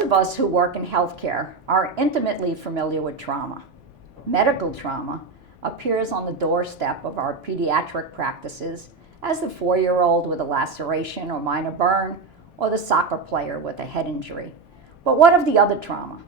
Those of us who work in healthcare are intimately familiar with trauma. Medical trauma appears on the doorstep of our pediatric practices as the 4-year-old with a laceration or minor burn, or the soccer player with a head injury. But what of the other trauma?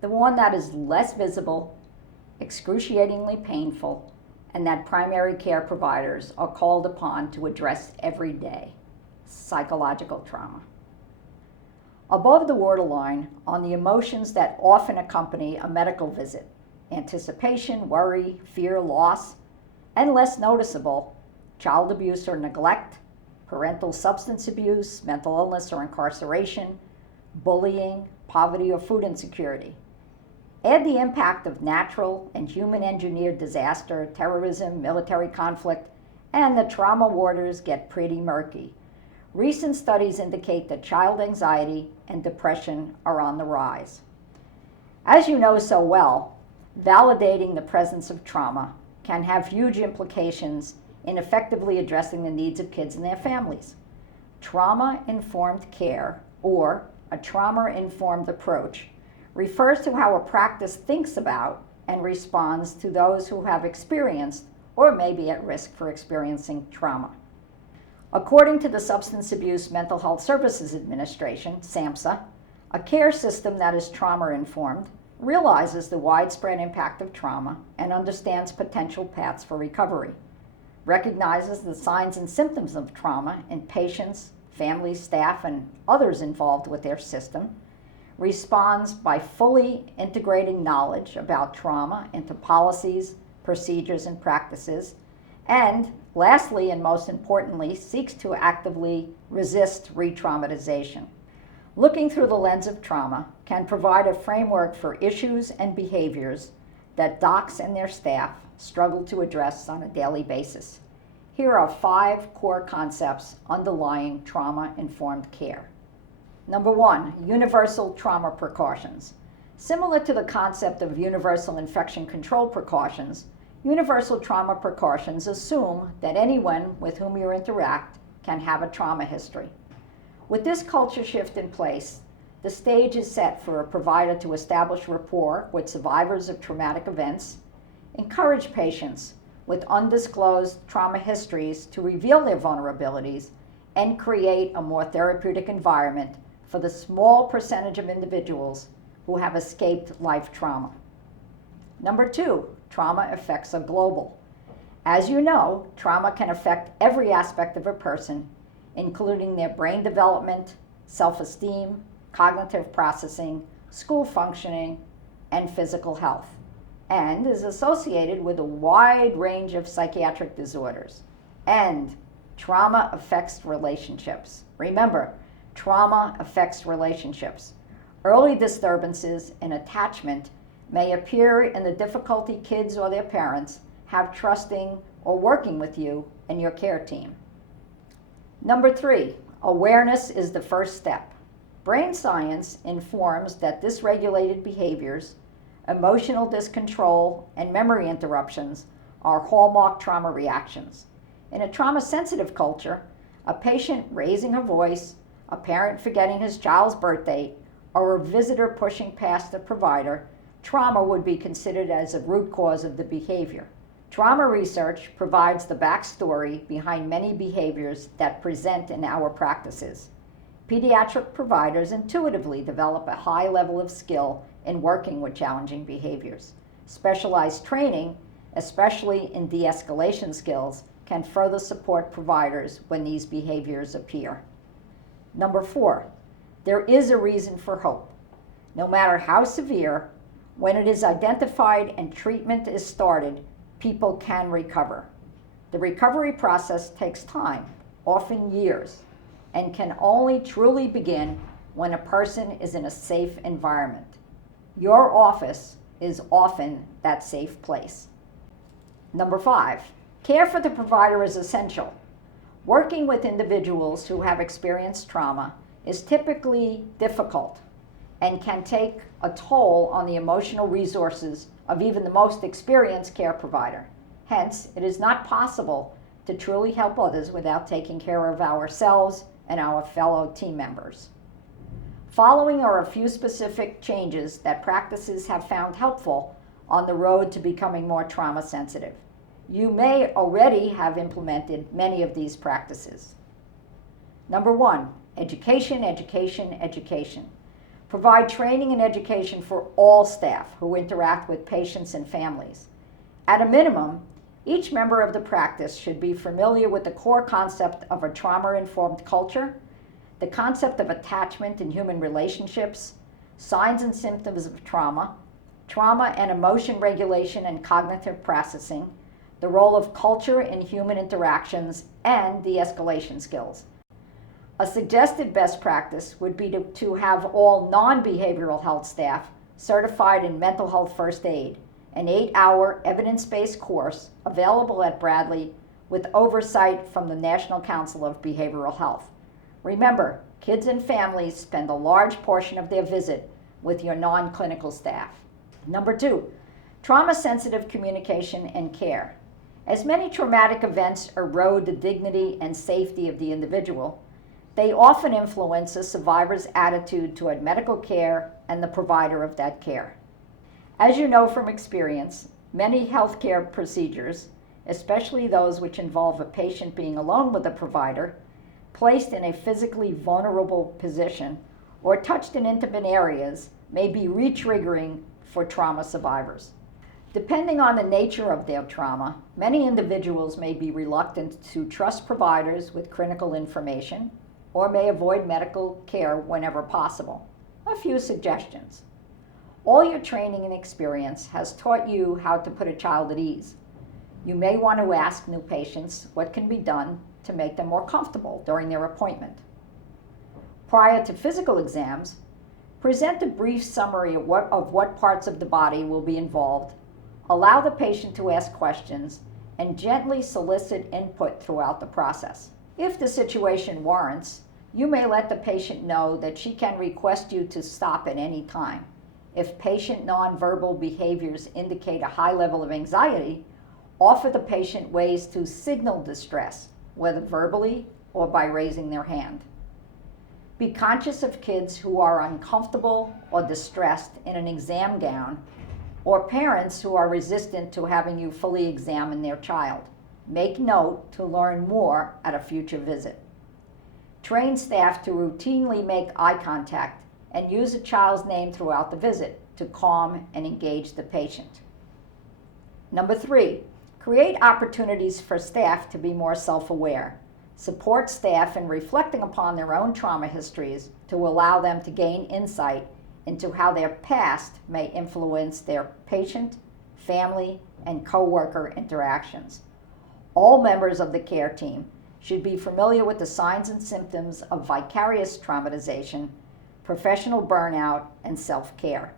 The one that is less visible, excruciatingly painful, and that primary care providers are called upon to address every day: psychological trauma. Above the waterline on the emotions that often accompany a medical visit: anticipation, worry, fear, loss, and less noticeable, child abuse or neglect, parental substance abuse, mental illness or incarceration, bullying, poverty or food insecurity. Add the impact of natural and human-engineered disaster, terrorism, military conflict, and the trauma waters get pretty murky. Recent studies indicate that child anxiety and depression are on the rise. As you know so well, validating the presence of trauma can have huge implications in effectively addressing the needs of kids and their families. Trauma-informed care, or a trauma-informed approach, refers to how a practice thinks about and responds to those who have experienced or may be at risk for experiencing trauma. According to the Substance Abuse Mental Health Services Administration, SAMHSA, a care system that is trauma-informed realizes the widespread impact of trauma and understands potential paths for recovery, recognizes the signs and symptoms of trauma in patients, families, staff, and others involved with their system, responds by fully integrating knowledge about trauma into policies, procedures, and practices, and lastly, and most importantly, seeks to actively resist re-traumatization. Looking through the lens of trauma can provide a framework for issues and behaviors that docs and their staff struggle to address on a daily basis. Here are 5 core concepts underlying trauma-informed care. Number 1, universal trauma precautions. Similar to the concept of universal infection control precautions, universal trauma precautions assume that anyone with whom you interact can have a trauma history. With this culture shift in place, the stage is set for a provider to establish rapport with survivors of traumatic events, encourage patients with undisclosed trauma histories to reveal their vulnerabilities, and create a more therapeutic environment for the small percentage of individuals who have escaped life trauma. Number 2, trauma effects are global. As you know, trauma can affect every aspect of a person, including their brain development, self-esteem, cognitive processing, school functioning, and physical health, and is associated with a wide range of psychiatric disorders. And trauma affects relationships. Remember, trauma affects relationships. Early disturbances in attachment may appear in the difficulty kids or their parents have trusting or working with you and your care team. Number 3, awareness is the first step. Brain science informs that dysregulated behaviors, emotional dyscontrol, and memory interruptions are hallmark trauma reactions. In a trauma-sensitive culture, a patient raising her voice, a parent forgetting his child's birthdate, or a visitor pushing past the provider, trauma would be considered as a root cause of the behavior. Trauma research provides the backstory behind many behaviors that present in our practices. Pediatric providers intuitively develop a high level of skill in working with challenging behaviors. Specialized training, especially in de-escalation skills, can further support providers when these behaviors appear. Number 4, there is a reason for hope. No matter how severe, when it is identified and treatment is started, people can recover. The recovery process takes time, often years, and can only truly begin when a person is in a safe environment. Your office is often that safe place. Number 5, care for the provider is essential. Working with individuals who have experienced trauma is typically difficult and can take a toll on the emotional resources of even the most experienced care provider. Hence, it is not possible to truly help others without taking care of ourselves and our fellow team members. Following are a few specific changes that practices have found helpful on the road to becoming more trauma sensitive. You may already have implemented many of these practices. Number 1, education, education, education. Provide training and education for all staff who interact with patients and families. At a minimum, each member of the practice should be familiar with the core concept of a trauma-informed culture, the concept of attachment in human relationships, signs and symptoms of trauma, trauma and emotion regulation and cognitive processing, the role of culture in human interactions, and de-escalation skills. A suggested best practice would be to have all non-behavioral health staff certified in mental health first aid, an 8-hour evidence-based course available at Bradley with oversight from the National Council of Behavioral Health. Remember, kids and families spend a large portion of their visit with your non-clinical staff. Number 2, trauma-sensitive communication and care. As many traumatic events erode the dignity and safety of the individual, they often influence a survivor's attitude toward medical care and the provider of that care. As you know from experience, many healthcare procedures, especially those which involve a patient being alone with a provider, placed in a physically vulnerable position, or touched in intimate areas, may be re-triggering for trauma survivors. Depending on the nature of their trauma, many individuals may be reluctant to trust providers with critical information, or may avoid medical care whenever possible. A few suggestions. All your training and experience has taught you how to put a child at ease. You may want to ask new patients what can be done to make them more comfortable during their appointment. Prior to physical exams, present a brief summary of what parts of the body will be involved, allow the patient to ask questions, and gently solicit input throughout the process. If the situation warrants, you may let the patient know that she can request you to stop at any time. If patient nonverbal behaviors indicate a high level of anxiety, offer the patient ways to signal distress, whether verbally or by raising their hand. Be conscious of kids who are uncomfortable or distressed in an exam gown, or parents who are resistant to having you fully examine their child. Make note to learn more at a future visit. Train staff to routinely make eye contact and use a child's name throughout the visit to calm and engage the patient. Number 3, create opportunities for staff to be more self-aware. Support staff in reflecting upon their own trauma histories to allow them to gain insight into how their past may influence their patient, family, and coworker interactions. All members of the care team should be familiar with the signs and symptoms of vicarious traumatization, professional burnout, and self-care.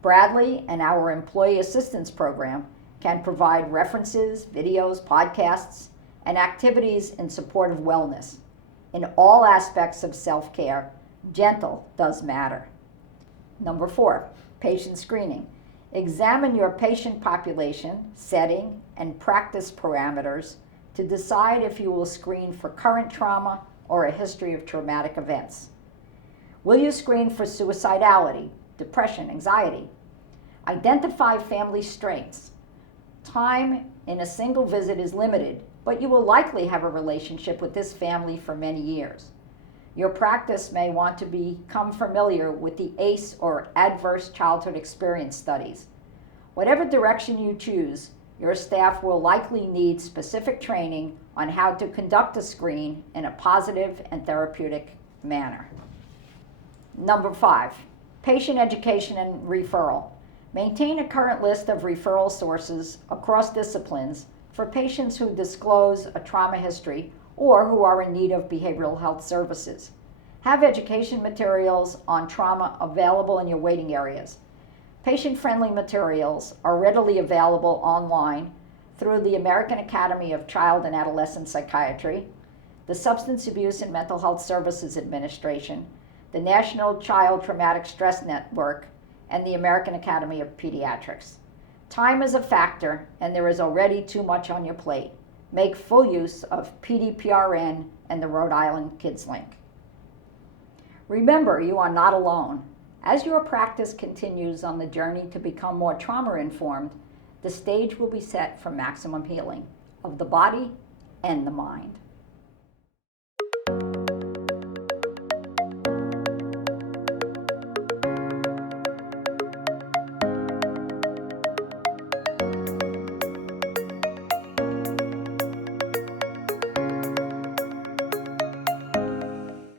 Bradley and our Employee Assistance Program can provide references, videos, podcasts, and activities in support of wellness. In all aspects of self-care, gentle does matter. Number 4, patient screening. Examine your patient population, setting, and practice parameters to decide if you will screen for current trauma or a history of traumatic events. Will you screen for suicidality, depression, anxiety? Identify family strengths. Time in a single visit is limited, but you will likely have a relationship with this family for many years. Your practice may want to become familiar with the ACE or Adverse Childhood Experience studies. Whatever direction you choose, your staff will likely need specific training on how to conduct a screen in a positive and therapeutic manner. Number 5, patient education and referral. Maintain a current list of referral sources across disciplines for patients who disclose a trauma history or who are in need of behavioral health services. Have education materials on trauma available in your waiting areas. Patient-friendly materials are readily available online through the American Academy of Child and Adolescent Psychiatry, the Substance Abuse and Mental Health Services Administration, the National Child Traumatic Stress Network, and the American Academy of Pediatrics. Time is a factor, and there is already too much on your plate. Make full use of PDPRN and the Rhode Island Kids Link. Remember, you are not alone. As your practice continues on the journey to become more trauma-informed, the stage will be set for maximum healing of the body and the mind.